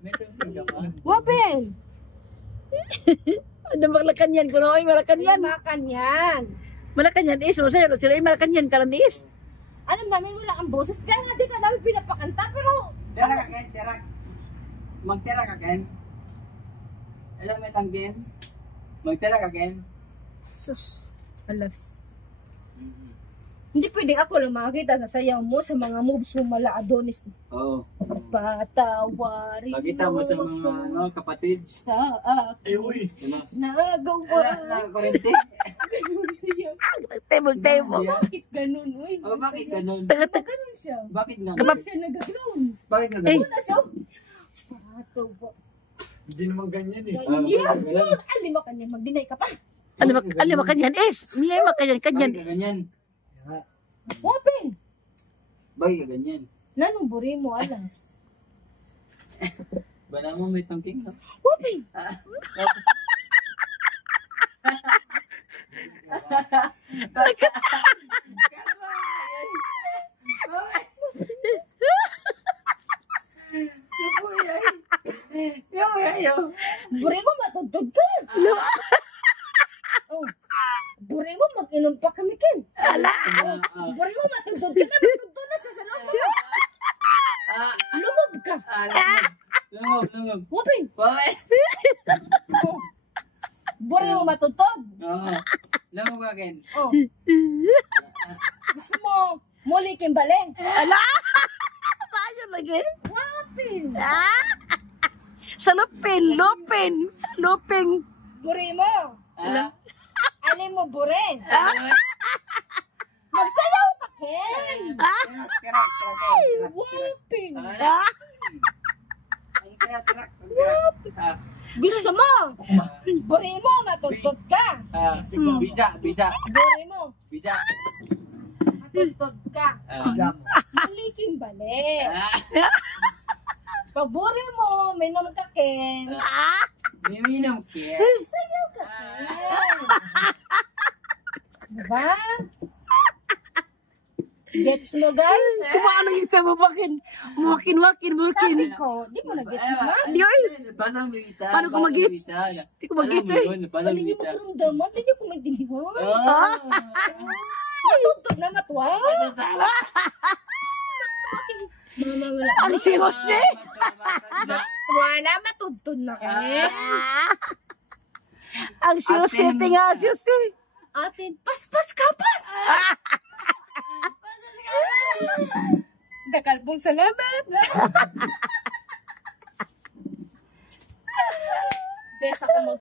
May tungkol ka pa. Wapin! Ano malakan yan? Kuno ay malakan yan. Makan yan. Malakan yan is. Masaya sila ay malakan yan. Karan is. Alam namin wala ang boses. Kaya nga di ka namin pinapakanta. Pero... Tira ka, Ken. Tira. Magtira ka, Ken. Alam mo itang Ken? Magtira ka, Ken. Sus. Alas. Hindi pwedeng ako lang makakita sa sayaw mo sa mga moves mo mala Adonis. Oo. Patawarin Pagkita mo sa mga kapatid. sa akin. Uy. Nagawa. Nakakurente. Table. Bakit ganun? Uy, Oh, bakit ganun? ganun siya. Bakit nga? Bakit siya nagagloon? Bakit nga Eh. ganun? Wala siya. Patawa. Hindi naman ganyan eh. Ganyan. Alima ka niya. Mag-deny ka pa. Ano makan yan is. Niya makan yan. Kanyan. Bakit ka ganyan? Wapin. Bakit ka ganyan? Nanong buri mo alas? Bala mo may tangking, no? Wapin. Buri mo matutod ka. Oh. Buri mo mag-inom pa kami kin. Buri mo matutod ka na. Matutod na sa salon mo. Lumog ka. Lumog. Wapin. Bakit? Oh. Buri mo matutod. Oo. Lumog ka, Ken. Oh. Gusto mo muli kimbaleng. Ala! Paano lagi? Wapin. Sa lupin. Buri mo. Alin mo buri. Magsayaw ka, Ken. Tira. Wapin. Tira. Gusto mo. Buri mo matutod ka. Bisa. Buri mo. Bisa. Matutod ka. Muli kimbaleng. Pag buri mo, minom ka, Ken. Miminam, Ken. Sayaw ka, Ken. Diba? Gets mo, guys? Kumano yung sa mabakin. Wakin. Sabi ko, di mo na-gets mo, ha? Di oy. Paano mo ita? Paano ko mag-gets? Di ko mag-gets eh. Paano Hindi mo niyo ita? magkaramdaman, hindi ko maintindihan. Ah. Matutod na matwa. Ang singos niya eh. Matwa na, matutod na, Ken. Ang singos niya. Tinga siyos eh. Atin, paspas kapas! Dakalpong salamat! Bes ako